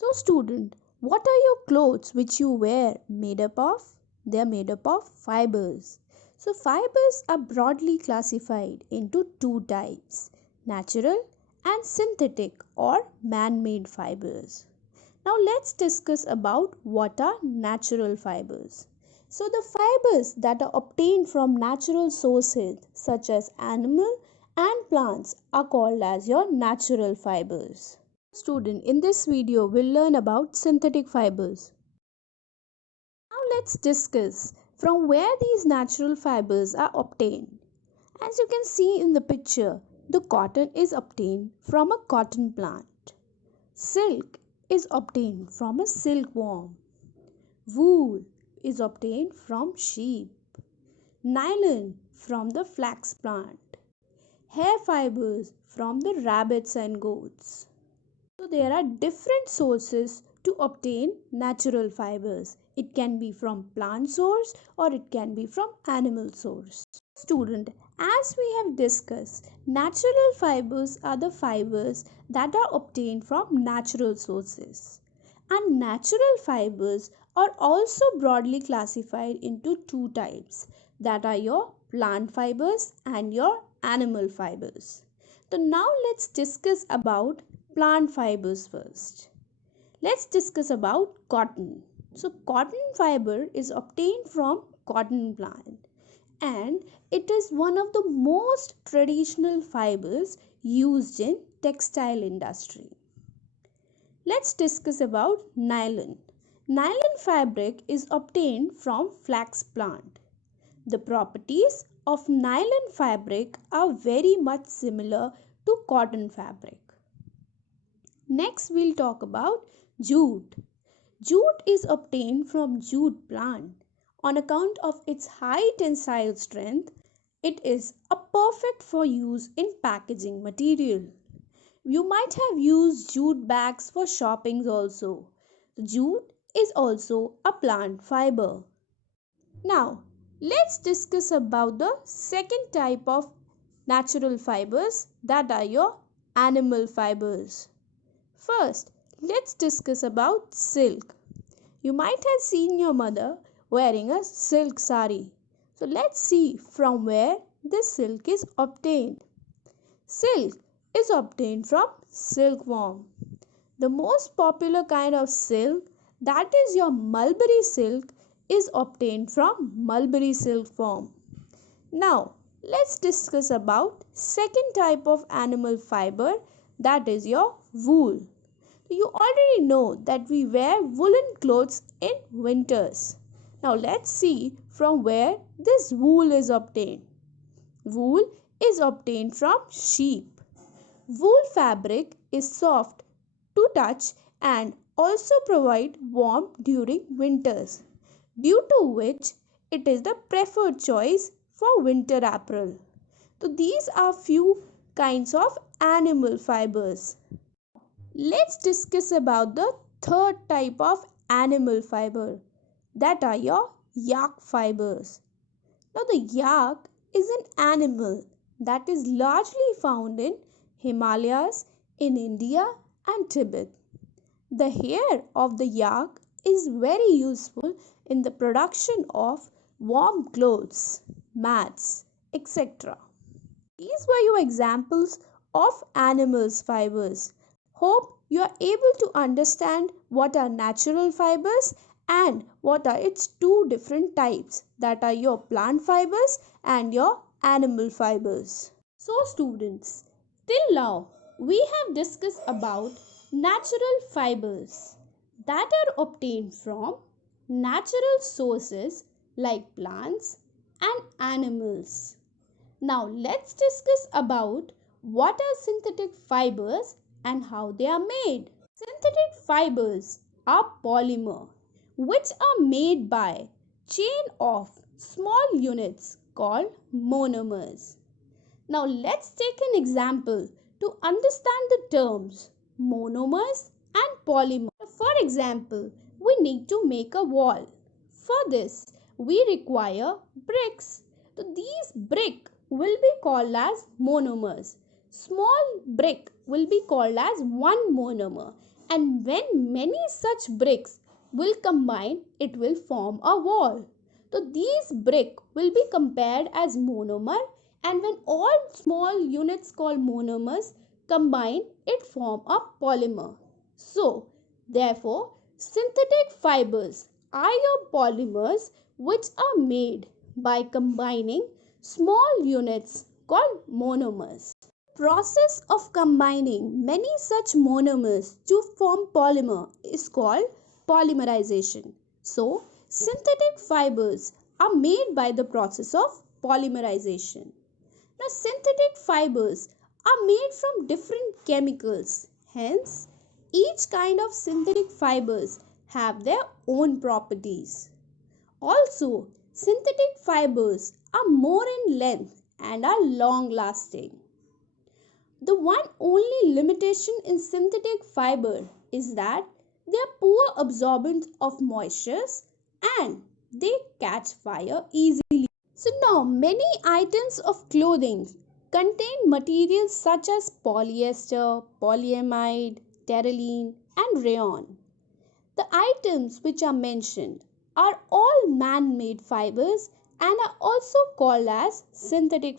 So student, what are your clothes which you wear made up of? They are made up of fibers. So fibers are broadly classified into two types, natural and synthetic or man-made fibers. Now let's discuss about what are natural fibers. So the fibers that are obtained from natural sources such as animal and plants are called as your natural fibers. Student, in this video we'll learn about synthetic fibers. Now let's discuss from where these natural fibers are obtained. As you can see in the picture, the cotton is obtained from a cotton plant. Silk is obtained from a silkworm. Wool is obtained from sheep. Nylon from the flax plant. Hair fibers from the rabbits and goats. So there are different sources to obtain natural fibers. It can be from plant source or it can be from animal source. Student, as we have discussed, natural fibers are the fibers that are obtained from natural sources. And natural fibers are also broadly classified into two types, that are your plant fibers and your animal fibers. So now let's discuss about plant fibers first. Let's discuss about cotton. So cotton fiber is obtained from cotton plant and it is one of the most traditional fibers used in textile industry. Let's discuss about nylon. Nylon fabric is obtained from flax plant. The properties of nylon fabric are very much similar to cotton fabric. Next we'll talk about jute. Jute is obtained from jute plant. On account of its high tensile strength, it is a perfect for use in packaging material. You might have used jute bags for shopping also. Jute is also a plant fiber. Now, let's discuss about the second type of natural fibers, that are your animal fibers. First, let's discuss about silk. You might have seen your mother wearing a silk sari. So let's see from where this silk is obtained. Silk is obtained from silkworm. The most popular kind of silk, that is your mulberry silk, is obtained from mulberry silkworm. Now, let's discuss about second type of animal fiber, that is your wool. You already know that we wear woolen clothes in winters. Now let's see from where this wool is obtained. Wool is obtained from sheep. Wool fabric is soft to touch and also provide warmth during winters, due to which it is the preferred choice for winter apparel. So these are few kinds of animal fibers. Let's discuss about the third type of animal fiber, that are your yak fibers. Now the yak is an animal that is largely found in Himalayas, in India and Tibet. The hair of the yak is very useful in the production of warm clothes, mats, etc. These were your examples of animals fibers. Hope you are able to understand what are natural fibers and what are its two different types, that are your plant fibers and your animal fibers. So students, till now we have discussed about natural fibers that are obtained from natural sources like plants and animals. Now let's discuss about what are synthetic fibers and how they are made. Synthetic fibers are polymer which are made by chain of small units called monomers. Now let's take an example to understand the terms monomers and polymers. For example, we need to make a wall. For this, we require bricks. So these brick will be called as monomers. Small brick will be called as one monomer And when many such bricks will combine, it will form a wall. So these bricks will be compared as monomer, and when all small units called monomers combine, it form a polymer. So therefore synthetic fibers are your polymers which are made by combining small units called monomers. Process of combining many such monomers to form polymer is called polymerization. So, synthetic fibers are made by the process of polymerization. Now, synthetic fibers are made from different chemicals. Hence, each kind of synthetic fibers have their own properties. Also, synthetic fibers are more in length and are long lasting. The one only limitation in synthetic fiber is that they are poor absorbents of moistures and they catch fire easily. So now many items of clothing contain materials such as polyester, polyamide, terylene and rayon. The items which are mentioned are all man-made fibers and are also called as synthetic.